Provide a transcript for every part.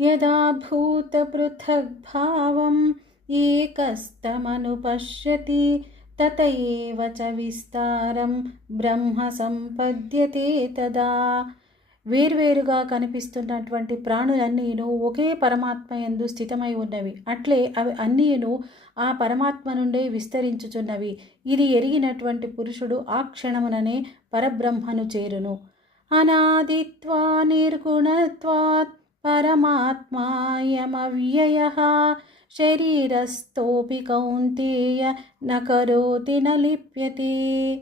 यदा भूतपृथग्भावम् एकस्तमनुपश्यति तत एव च विस्तारं బ్రహ్మ సంపద్యతే తదా. వేర్వేరుగా కనిపిస్తున్నటువంటి ప్రాణులన్నీను ఒకే పరమాత్మ యందు స్థితమై ఉన్నవి. అట్లే అవి అన్నీను ఆ పరమాత్మ నుండే విస్తరించుచున్నవి. ఇది ఎరిగినటువంటి పురుషుడు ఆ క్షణముననే పరబ్రహ్మను చేరును. అనాదిత్వా నిర్గుణత్వాత్ పరమాత్మాయమవ్యయః శరీరస్థోపి కౌంతేయ న కరోతి న లిప్యతే.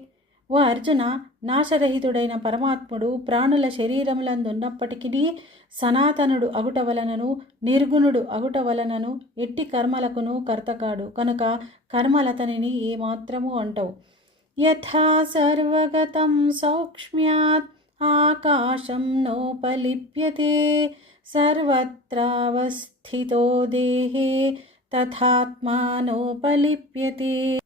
ఓ అర్జున, నాశరహితుడైన పరమాత్ముడు ప్రాణుల శరీరములందున్నప్పటికీ సనాతనుడు అగుట వలనను నిర్గుణుడు అగుట వలనను ఎట్టి కర్మలకును కర్తకాడు కనుక కర్మలతనిని ఏమాత్రము అంటవు. యథా సర్వగతం సౌక్ష్మ్యాత్ ఆకాశం నోపలిప్యతే సర్వత్రావస్థితో దేహే తథాత్మానోపలిప్యతే.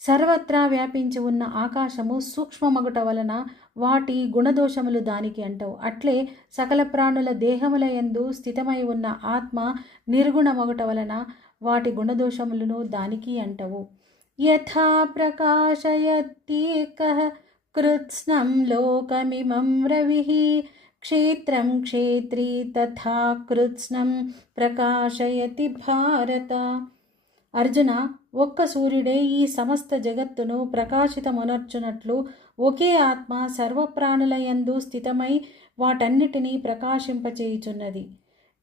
సర్వత్రా వ్యాపించి ఉన్న ఆకాశము సూక్ష్మమగుట వలన వాటి గుణదోషములు దానికి అంటవు. అట్లే సకల ప్రాణుల దేహముల యందు స్థితమై ఉన్న ఆత్మ నిర్గుణమగుట వలన వాటి గుణదోషములను దానికి అంటవు. యథా ప్రకాశయత్యేకః కృత్స్నం లోకమిమం రవిః క్షేత్రం క్షేత్రీ తథా కృత్స్నం ప్రకాశయతి భారత. అర్జున, ఒక్క సూర్యుడే ఈ సమస్త జగత్తును ప్రకాశితమునర్చునట్లు ఒకే ఆత్మ సర్వప్రాణుల యందు స్థితమై వాటన్నిటినీ ప్రకాశింపచేయుచున్నది.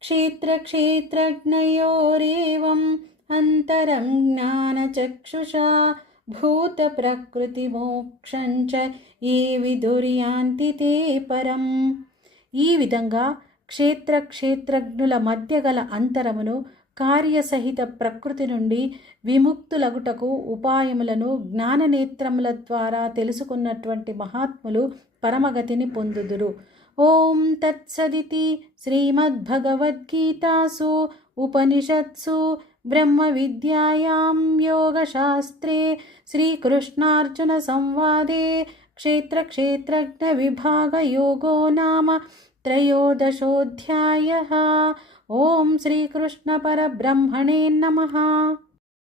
క్షేత్ర క్షేత్రజ్ఞయోరేవం అంతరం జ్ఞానచక్షుషా భూత ప్రకృతి మోక్షంచ ఏ విదుర్యాంతి తే పరం. ఈ విధంగా క్షేత్ర క్షేత్రజ్ఞుల మధ్య గల అంతరమును కార్యసహిత ప్రకృతి నుండి విముక్తులగుటకు ఉపాయములను జ్ఞాననేత్రముల ద్వారా తెలుసుకున్నటువంటి మహాత్ములు పరమగతిని పొందుదురు. ఓం తత్సదితి శ్రీమద్భగవద్గీతాసు ఉపనిషత్సు బ్రహ్మ విద్యాయాం యోగశాస్త్రే శ్రీకృష్ణార్జున సంవాదే క్షేత్ర క్షేత్రజ్ఞ విభాగ యోగో నామ త్రయోదశోऽధ్యాయః. ఓం శ్రీకృష్ణ పరబ్రహ్మణే నమః.